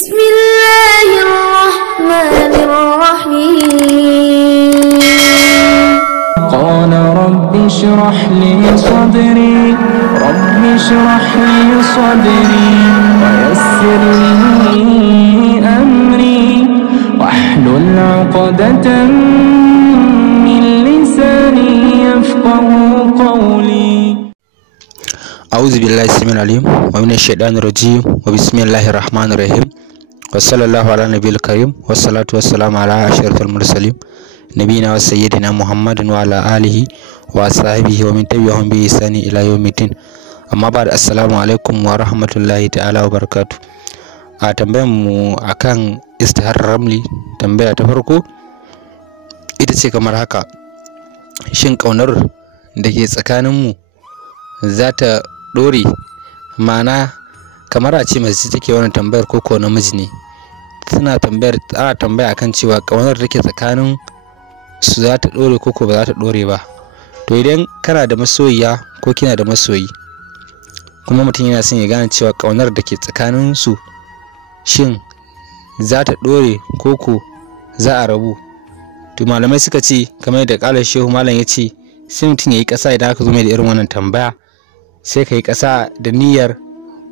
بسم الله الرحمن الرحيم قال رب اشرح لي صدري رب اشرح لي صدري ويسر لي أمري واحلل عقدة من لساني يفقه قولي. أعوذ بالله السميع العليم ومن الشيطان الرجيم وبسم الله الرحمن الرحيم وصلى الله على النبي الكريم والصلاة والسلام على أشرف المرسلين نبينا وسيدنا محمد وعلى آله وصحبه ومن تبعهم بإحسان إلى يوم الدين. أما بعد السلام عليكم ورحمة الله تعالى وبركاته. a tambayar mu akan istihar ramli, tambaya ta farko ita ce kamar haka: shin kaunar da ke tsakanin mu za ta dore? Ma'ana kamar a ce mace take wannan tambayar ko namiji ne, ana tambaya akan cewa kaunar da ke tsakanin su za ta dore ko ba za ta dore ba. To idan kana da masoyiya ko kina da masoyi kuma mutum yana son ya gane cewa kaunar da ke tsakanin su shin za ta dore ko za a rabu, to malamai suka ce kamar da kalar shehu malam ya ce sai mutum ya yi ƙasa idan aka zo mai da irin wannan tambaya, sai ka yi ƙasa da niyyar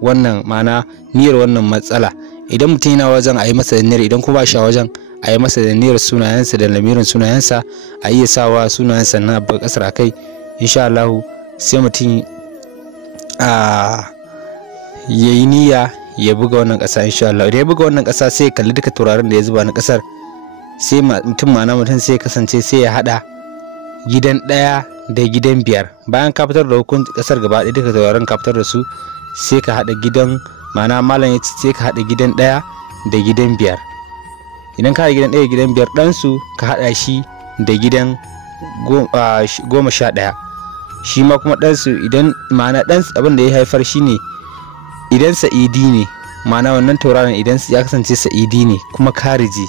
wannan, ma'ana niyyar wannan matsala. Idan mutum yana wajen a yi masa da niyyar, idan kuma ba shi a wajen a yi masa da niyyar sunayensa da lamirin sunayensa, a iya sawa sunayensa na abin ƙasar a kai. Insha Allah sai mutum ya yi niyya ya buga wannan ƙasa. Insha Allah idan ya buga wannan ƙasa sai ya kalli duka taurarin da ya zuba na ƙasar, sai mutum sai ya kasance sai ya haɗa gidan ɗaya da gidan biyar. Bayan ka fitar da hukuncin ƙasar gaba ɗaya duka taurarin ka fitar da su, sai ka haɗa gidan, ma'ana malam ya ce sai ka haɗa gidan ɗaya da gidan biyar. Idan ka haɗa gidan ɗaya da gidan biyar, ɗansu ka haɗa shi da gidan 11. shi ma kuma ɗansu, idan ma'ana ɗansu abin da ya haifar shine idan sa'idi ne, ma'ana wannan tauraron idan ya kasance sa'idi ne kuma kariji,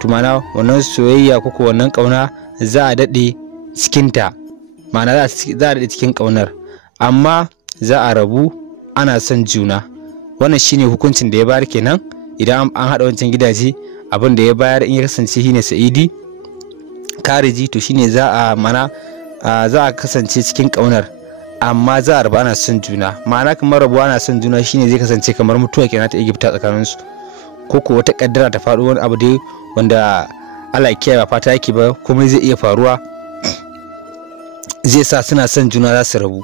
to ma'ana wannan soyayya ko wannan ƙauna za a daɗe cikinta, ma'ana za a daɗe cikin ƙaunar, amma za a rabu ana son juna. Wannan shine hukuncin da ya bayar kenan. Idan an haɗa wancan gidaje, abin da ya bayar in ya kasance shine sa'idi kariji, to shine za a kasance cikin ƙaunar, amma za a rabu ana son juna. Ma'ana kamar rabuwa ana son juna shine zai kasance kamar mutuwa kenan ta Egypta tsakaninsu, ko wata kaddara ta faɗo, wani abu dai wanda Allah ya kiyaye ba fata yake ba kuma zai iya faruwa, zai sa suna son juna za su rabu.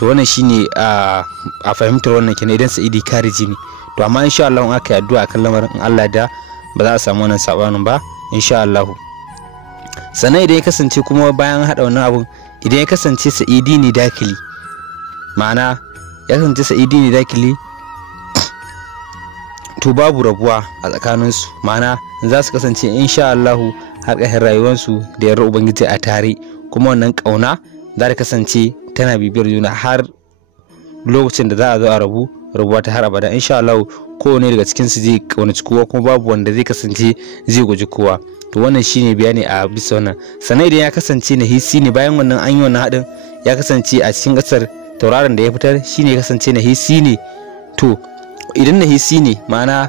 To wannan shine a fahimtar wannan kenan idan sa'idi kariji ne. To amma insha Allah in aka yi addu'a kan lamarin, in Allah da ba za a samu wannan sabanin ba insha Allah. Sannan idan ya kasance kuma bayan haɗa wannan abun, idan ya kasance sa'idi ne dakili, ma'ana ya kasance sa'idi ne dakili, to babu rabuwa a tsakaninsu, ma'ana za su kasance insha Allahu har ƙarshen rayuwarsu da yarda ubangiji a tare, kuma wannan ƙauna za ta kasance tana bibiyar juna har lokacin da za a zo a rabuwa ta har abada insha Allah. Kowane daga cikin su zai ƙaunaci kowa, kuma babu wanda zai kasance zai guji kowa. To wannan shine bayani a bisa wannan. Sannan idan ya kasance na hisi ne, bayan wannan an yi wannan haɗin ya kasance a cikin ƙasar tauraron da ya fitar shine ya kasance na hisi ne, to idan na hisi ne, ma'ana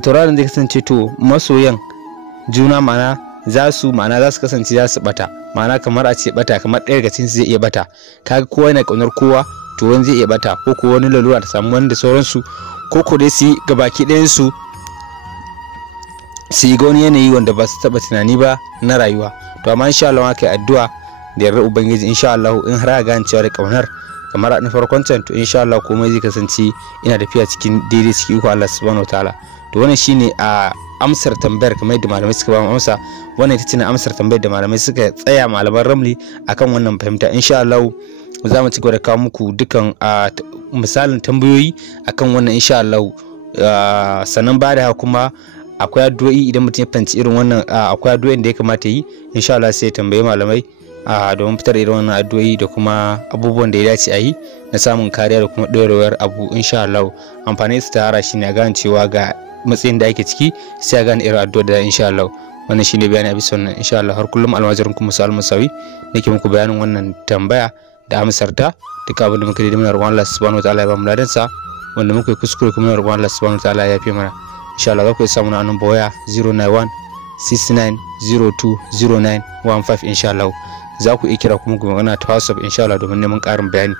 tauraron zai kasance to masoyan juna, ma'ana za su kasance za su bata, ma'ana kamar a ce bata, kamar ɗaya daga cikin su zai iya bata. Kaga kowa yana ƙaunar kowa, to wani zai iya bata, ko wani lalura ta samu wani da sauransu, ko dai su yi gabaki ɗayan su yi ga wani yanayi wanda ba su taɓa tunani ba na rayuwa. To amma insha Allah aka yi addu'a da yarda ubangiji insha Allah, in har aka gane cewa da ƙaunar kamar a na farkon can, to insha Allah komai zai kasance ina tafiya cikin daidai cikin iko Allah subhanahu wataala. To wannan shine a amsar tambayar kamar yadda malamai suka ba mu amsa. Wannan ita ce na amsar tambayar da malamai suka tsaya malaman ramli akan wannan fahimta. Insha Allah za mu ci gaba da kawo muku dukan misalin tambayoyi akan wannan insha Allah. Sannan ba da kuma akwai addu'o'i, idan mutum ya fahimci irin wannan akwai addu'o'in da ya kamata yi insha Allah sai ya tambayi malamai domin fitar da irin wannan addu'o'i da kuma abubuwan da ya dace a yi na samun kariya da kuma ɗorewar abu insha Allah. Amfanin istihara shine a gane cewa ga matsayin da ake ciki, sai a gane irin addu'ar da insha Allah. Wannan shine bayani a bisa wannan insha Allah. Har kullum almajirin ku Musa Almusawi nake muku bayanin wannan tambaya da amsar ta. Duka abin da muka yi da muna roƙon Allah subhanahu wataala ya ba mu ladan sa, wanda muka yi kuskure kuma muna roƙon Allah subhanahu wataala ya yafe mana. insha Allah za ku samu na number waya 091 69020915 insha Allah. Za ku iya kira kuma ku magana ta WhatsApp insha Allah domin neman ƙarin bayani.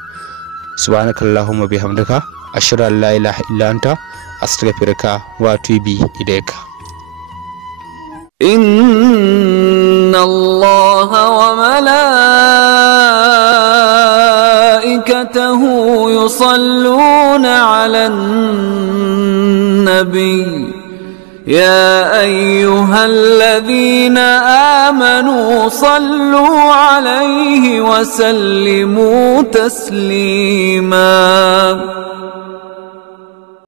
Subhanakallahumma bihamdika ashhadu an la ilaha illa anta astaghfiruka wa atubu ilaika. إن الله وملائكته يصلون على النبي يا أيها الذين آمنوا صلوا عليه وسلموا تسليما.